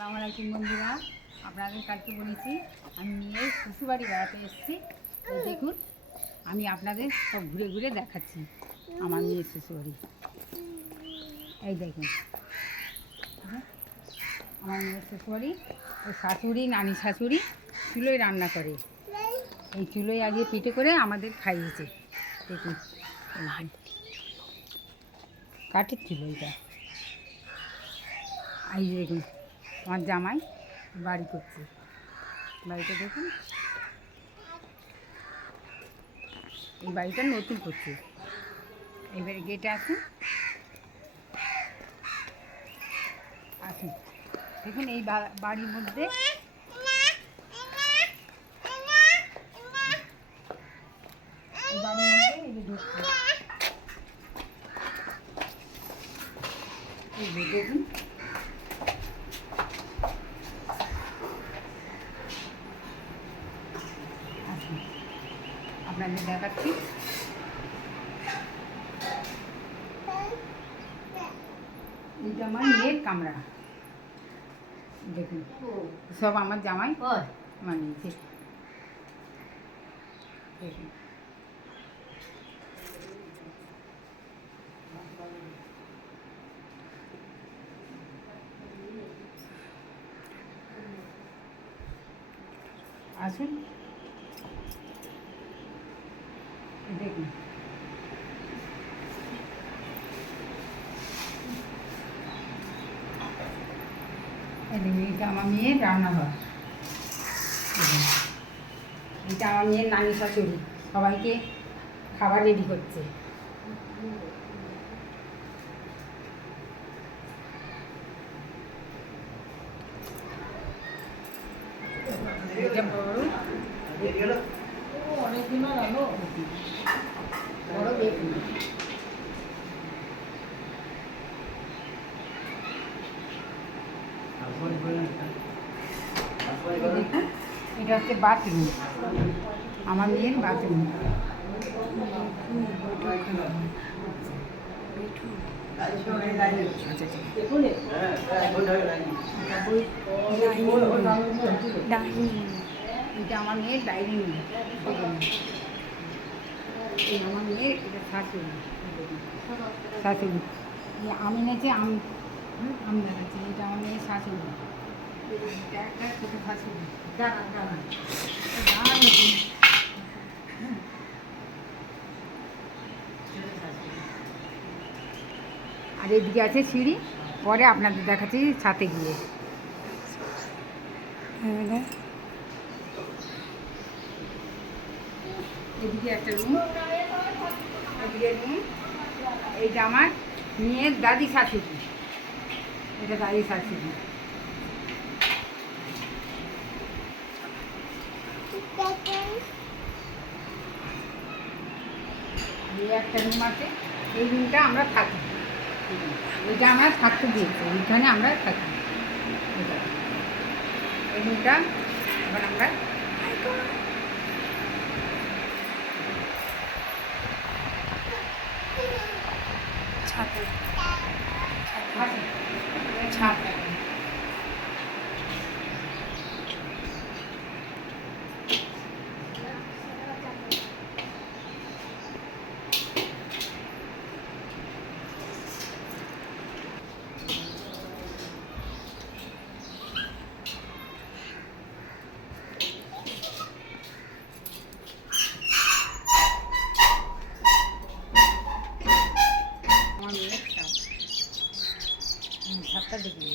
আসসালামু আলাইকুম বন্ধুরা, আপনাদের কালকে বলেছি আমি নিয়ে শ্বশুরবাড়ি বেড়াতে এসেছি। তো দেখুন, আমি আপনাদের সব ঘুরে ঘুরে দেখাচ্ছি আমার মেয়ের শ্বশুরবাড়ি। এই দেখুন, আমার মেয়ের শ্বশুরবাড়ি। ওই শাশুড়ি, নানি শাশুড়ি চুলোয় রান্না করে। এই চুলোয় আগে পিঠে করে আমাদের খাইয়েছে। দেখুন, কাঠের চুলো এটা। এই দেখুন, আমার জামাই বাড়ি করছে। বাড়িটা দেখুন, এই বাড়িটা নতুন করছে। এবারে গেটে আসুন, আসুন দেখুন, এই বাড়ির মধ্যে এই যে ঢুকছে, এই যে দেখুন, আসুন আপনাদের দেখাচ্ছি। এইটা আমার মেয়ের কামরা। দেখুন, সব আমার জামাই মানিয়েছে। দেখুন, আসুন দেখুন, এটা আমার মেয়ের রান্নাঘর। এটা আমার মেয়ের নানি শাশুড়ি সবাইকে খাবার রেডি করছে। এটা বড় অনেকদিন বড় বেগুন। দেখুন, এটা হচ্ছে বাথরুম, আমার মেয়ের বাথরুম। এটা আমার মেয়ের ডাইনিং রুম। এই আমার মেয়ের এটা শাশুড়ি। শাশুড়ি আমি এনেছি, আম দেখাচ্ছি। এটা আমার মেয়ের শাশুড়ি। এটা একটা ছোটো শাশুড়ি। আর এদিকে আছে সিঁড়ি, পরে আপনাদের দেখাচ্ছি ছাতে গিয়ে। এদিকে একটা রুম, এদিকে রুম। এইটা আমার মেয়ের দাদি শাশুড়ি। এটা দাদি শাশুড়ি। এই একটা রুম আছে, এই রুমটা আমরা থাকি। এটা আমরা থাকতে দিয়েছি, এইখানে আমরা থাকি। এই রুমটা এবার আমরা ছাদে ছাদ। আমার মেয়ের ছাদ, ছাদটা দেখি।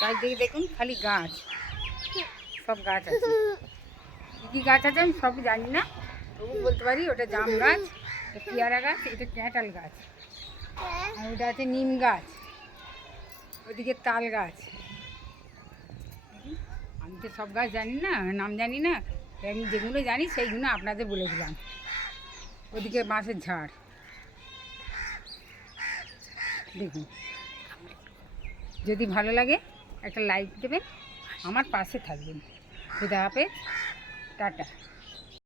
চারিদিকে দেখুন খালি গাছ, সব গাছ আছে। কী কী গাছ আছে আমি সব জানি না, তবু বলতে পারি ওটা জাম গাছ, এটা পেয়ারা গাছ, এটা ক্যাঁঠাল গাছ, আর ওটা আছে নিম গাছ, ওইদিকে তাল গাছ। আমি তো সব গাছ জানি না, নাম জানি না, আমি যেগুলো জানি সেইগুলো আপনাদের বলে দিলাম। ওদিকে বাঁশের ঝাড় দেখুন। যদি ভালো লাগে একটা লাইক দেবেন, আমার পাশে থাকবেন। খুদা হাফেজ। টাটা।